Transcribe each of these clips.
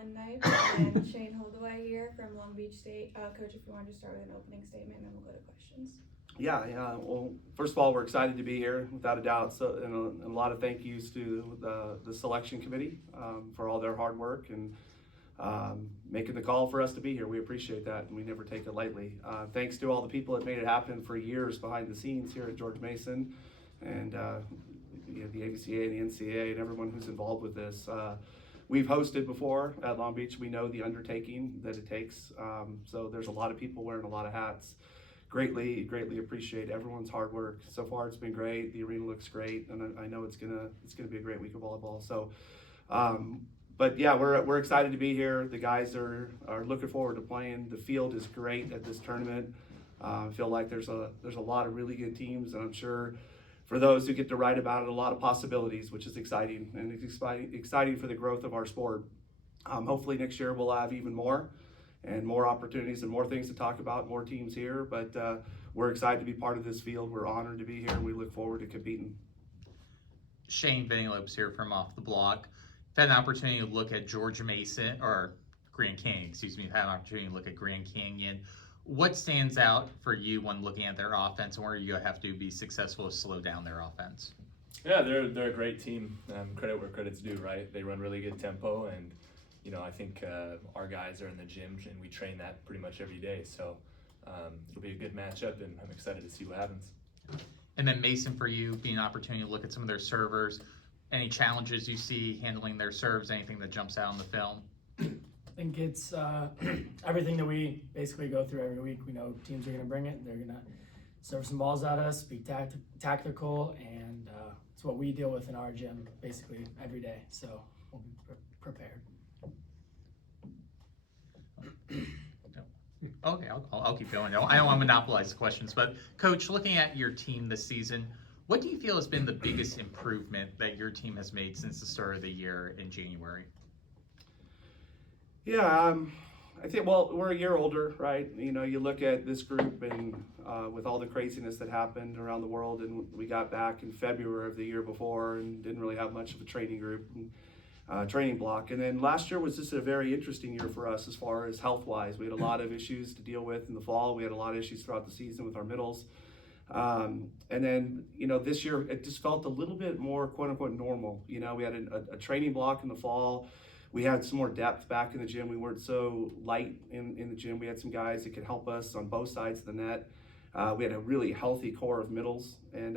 Alan Knipe and Shane Holdaway here from Long Beach State. Coach, if you want to start with an opening statement, and then we'll go to questions. Yeah. Well, first of all, we're excited to be here, without a doubt. So, and a lot of thank yous to the selection committee for all their hard work and making the call for us to be here. We appreciate that, and we never take it lightly. Thanks to all the people that made it happen for years behind the scenes here at George Mason, and the AVCA and the NCAA and everyone who's involved with this. We've hosted before at Long Beach. We know the undertaking that it takes. So there's a lot of people wearing a lot of hats. Greatly appreciate everyone's hard work. So far, it's been great. The arena looks great, and I know it's gonna be a great week of volleyball. So, but yeah, we're excited to be here. The guys are looking forward to playing. The field is great at this tournament. I feel like there's a lot of really good teams, and I'm sure for those who get to write about it, a lot of possibilities, which is exciting, and it's exciting for the growth of our sport. Hopefully next year we'll have even more and more opportunities and more things to talk about, more teams here, but we're excited to be part of this field. We're honored to be here, and we look forward to competing. Shane Vanelopes here from Off the Block. I've had an opportunity to look at George Mason, or Grand Canyon, excuse me. I've had an opportunity to look at Grand Canyon. What stands out for you when looking at their offense, and where you have to be successful to slow down their offense? Yeah, they're a great team. Credit where credit's due, right? They run really good tempo, and I think our guys are in the gym and we train that pretty much every day. So it'll be a good matchup, and I'm excited to see what happens. And then Mason, for you, being an opportunity to look at some of their servers, any challenges you see handling their serves, anything that jumps out on the film? I think it's everything that we basically go through every week. We know teams are going to bring it. They're going to serve some balls at us, be tactical, and it's what we deal with in our gym basically every day. So we'll be prepared. Okay, I'll keep going. I don't want to monopolize the questions, but Coach, looking at your team this season, what do you feel has been the biggest improvement that your team has made since the start of the year in January? Yeah, I think, well, we're a year older, right? You look at this group, and with all the craziness that happened around the world, and we got back in February of the year before and didn't really have much of a training group and training block. And then last year was just a very interesting year for us as far as health-wise. We had a lot of issues to deal with in the fall. We had a lot of issues throughout the season with our middles. And then, this year it just felt a little bit more quote-unquote normal. We had a training block in the fall. We had some more depth back in the gym. We weren't so light in the gym. We had some guys that could help us on both sides of the net. We had a really healthy core of middles, and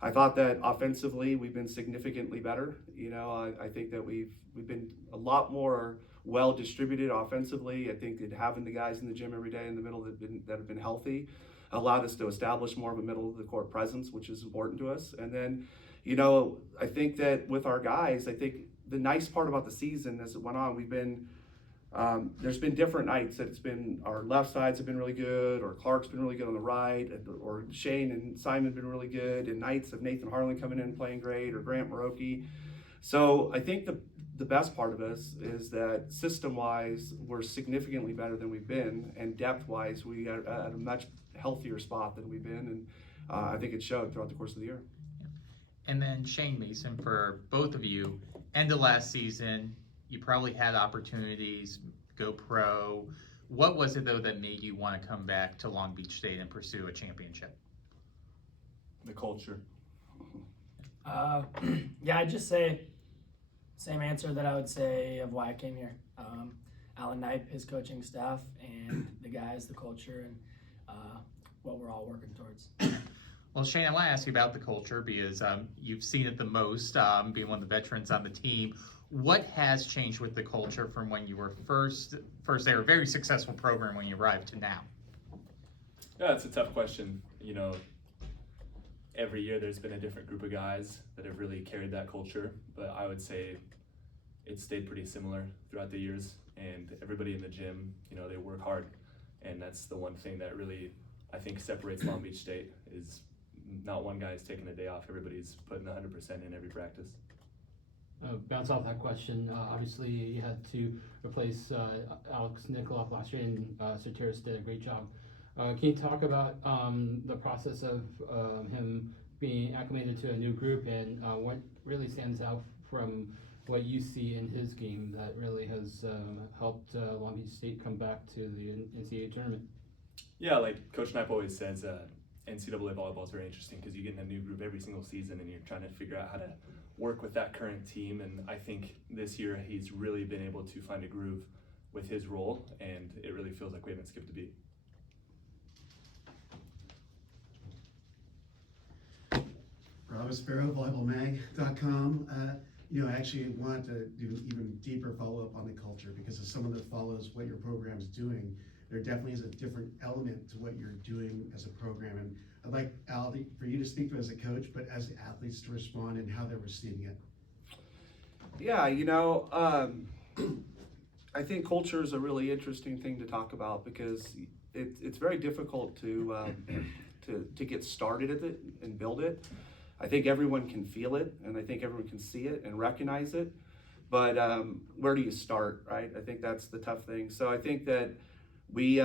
I thought that offensively we've been significantly better. I think that we've been a lot more well distributed offensively. I think that having the guys in the gym every day in the middle that have been healthy allowed us to establish more of a middle of the court presence, which is important to us. And then, I think that with our guys, I think the nice part about the season as it went on, there's been different nights that it's been, our left sides have been really good, or Clark's been really good on the right, or Shane and Simon have been really good, and nights of Nathan Harlan coming in and playing great, or Grant Maroki. So I think the best part of us is that system-wise, we're significantly better than we've been, and depth-wise, we are at a much healthier spot than we've been, and I think it showed throughout the course of the year. And then Shane, Mason, for both of you, end of last season, you probably had opportunities, go pro. What was it, though, that made you want to come back to Long Beach State and pursue a championship? The culture. Yeah, I'd just say same answer that I would say of why I came here. Alan Knipe, his coaching staff, and the guys, the culture, and what we're all working towards. Well, Shane, I want to ask you about the culture because you've seen it the most, being one of the veterans on the team. What has changed with the culture from when you were first there, a very successful program when you arrived, to now? Yeah, it's a tough question. Every year there's been a different group of guys that have really carried that culture, but I would say it's stayed pretty similar throughout the years, and everybody in the gym, they work hard, and that's the one thing that really, I think, separates Long Beach State is not one guy's taking a day off. Everybody's putting 100% in every practice. Bounce off that question, obviously you had to replace Alex Nikoloff last year, and Sotiris did a great job. Can you talk about the process of him being acclimated to a new group, and what really stands out from what you see in his game that really has helped Long Beach State come back to the NCAA tournament? Yeah, like Coach Knipe always says, NCAA volleyball is very interesting because you get in a new group every single season and you're trying to figure out how to work with that current team. And I think this year he's really been able to find a groove with his role, and it really feels like we haven't skipped a beat. Rob Sparrow, volleyballmag.com. I actually want to do an even deeper follow-up on the culture, because as someone that follows what your program is doing, there definitely is a different element to what you're doing as a program. And I'd like, Al, for you to speak to it as a coach, but as the athletes to respond and how they're receiving it. Yeah, I think culture is a really interesting thing to talk about, because it's very difficult to get started at it and build it. I think everyone can feel it, and I think everyone can see it and recognize it, but where do you start, right? I think that's the tough thing. So I think that we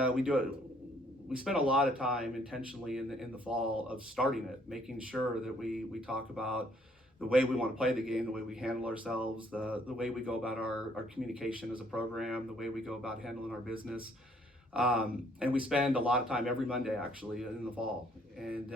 spent a lot of time intentionally in the fall of starting it, making sure that we talk about the way we want to play the game, the way we handle ourselves, the way we go about our communication as a program, the way we go about handling our business. And we spend a lot of time every Monday actually in the fall. And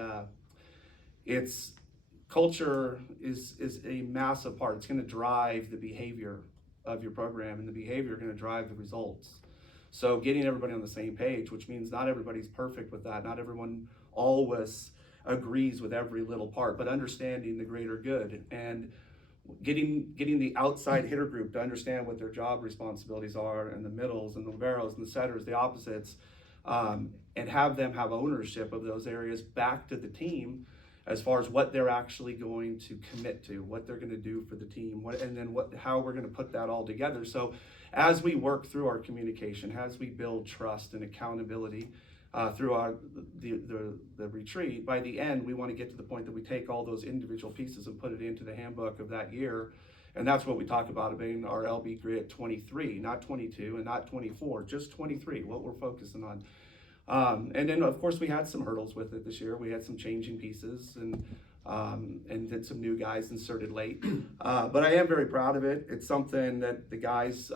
culture is a massive part. It's going to drive the behavior of your program, and the behavior going to drive the results. So getting everybody on the same page, which means not everybody's perfect with that. Not everyone always agrees with every little part, but understanding the greater good and getting the outside hitter group to understand what their job responsibilities are, and the middles and the liberos and the setters, the opposites, and have them have ownership of those areas back to the team as far as what they're actually going to commit to, what they're going to do for the team, how we're going to put that all together. So as we work through our communication, as we build trust and accountability through the retreat, by the end, we want to get to the point that we take all those individual pieces and put it into the handbook of that year. And that's what we talk about being our LB Grit 23, not 22 and not 24, just 23, what we're focusing on. And then, of course, we had some hurdles with it this year. We had some changing pieces and did some new guys inserted late. But I am very proud of it. It's something that the guys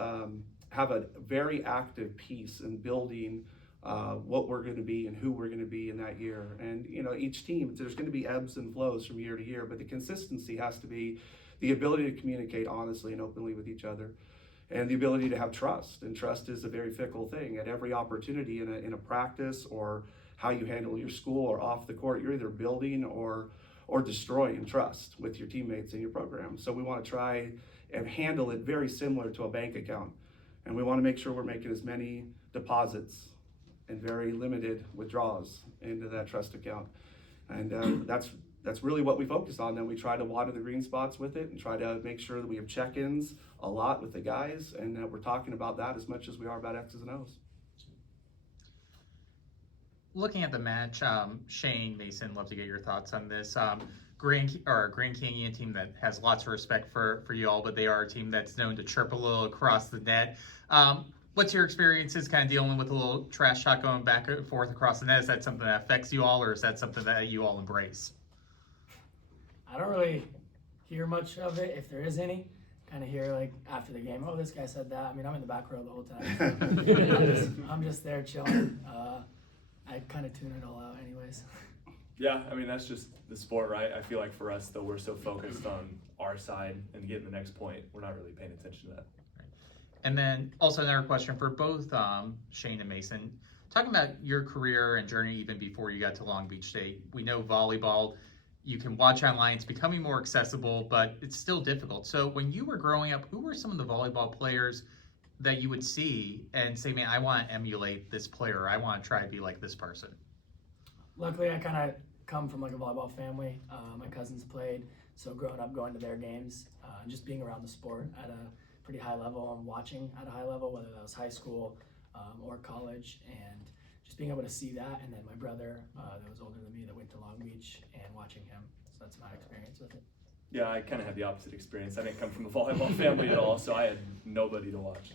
have a very active piece in building what we're going to be and who we're going to be in that year. And, each team, there's going to be ebbs and flows from year to year, but the consistency has to be the ability to communicate honestly and openly with each other, and the ability to have trust. And trust is a very fickle thing. At every opportunity in a practice, or how you handle your school or off the court, you're either building or destroying trust with your teammates in your program. So we want to try and handle it very similar to a bank account. And we want to make sure we're making as many deposits and very limited withdrawals into that trust account. And that's really what we focus on. Then we try to water the green spots with it and try to make sure that we have check-ins a lot with the guys, and that we're talking about that as much as we are about X's and O's. Looking at the match, Shane, Mason, love to get your thoughts on this. Grand Canyon team that has lots of respect for you all, but they are a team that's known to chirp a little across the net. What's your experiences kind of dealing with a little trash talk going back and forth across the net? Is that something that affects you all, or is that something that you all embrace? I don't really hear much of it, if there is any. Kind of hear like after the game, oh, this guy said that. I mean, I'm in the back row the whole time. I'm just there chilling. I kind of tune it all out anyways. Yeah, I mean, that's just the sport, right? I feel like for us, though, we're so focused on our side and getting the next point, we're not really paying attention to that. And then also another question for both Shane and Mason. Talking about your career and journey even before you got to Long Beach State, we know volleyball, you can watch online, it's becoming more accessible, but it's still difficult. So when you were growing up, who were some of the volleyball players that you would see and say, man, I want to emulate this player, I want to try to be like this person? Luckily, I kind of come from like a volleyball family. My cousins played, so growing up, going to their games, just being around the sport at a pretty high level and watching at a high level, whether that was high school or college, and just being able to see that. And then my brother that was older than me that went to Long Beach, and watching him. So that's my experience with it. Yeah, I kind of had the opposite experience. I didn't come from a volleyball family at all, so I had nobody to watch.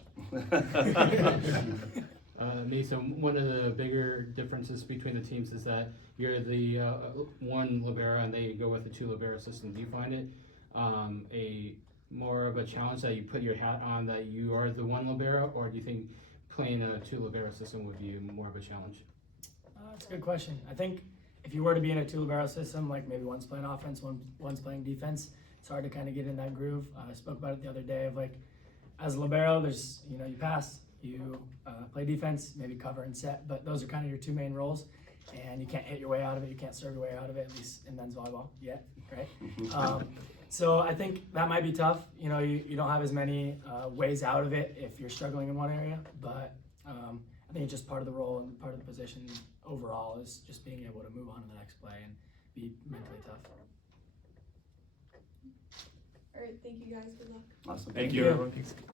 Mason, one of the bigger differences between the teams is that you're the one libero and they go with the two libero system. Do you find it more of a challenge that you put your hat on that you are the one libero, or do you think playing a two libero system would be more of a challenge? That's a good question. I think if you were to be in a two libero system, like maybe one's playing offense, one's playing defense, it's hard to kind of get in that groove. I spoke about it the other day of like, as a libero, there's, you pass, you play defense, maybe cover and set, but those are kind of your two main roles, and you can't hit your way out of it, you can't serve your way out of it, at least in men's volleyball yet, right? So I think that might be tough. You don't have as many ways out of it if you're struggling in one area, but I think it's just part of the role and part of the position overall is just being able to move on to the next play and be mentally tough. All right, thank you guys. Good luck. Awesome. Thank Thank you, you. everyone.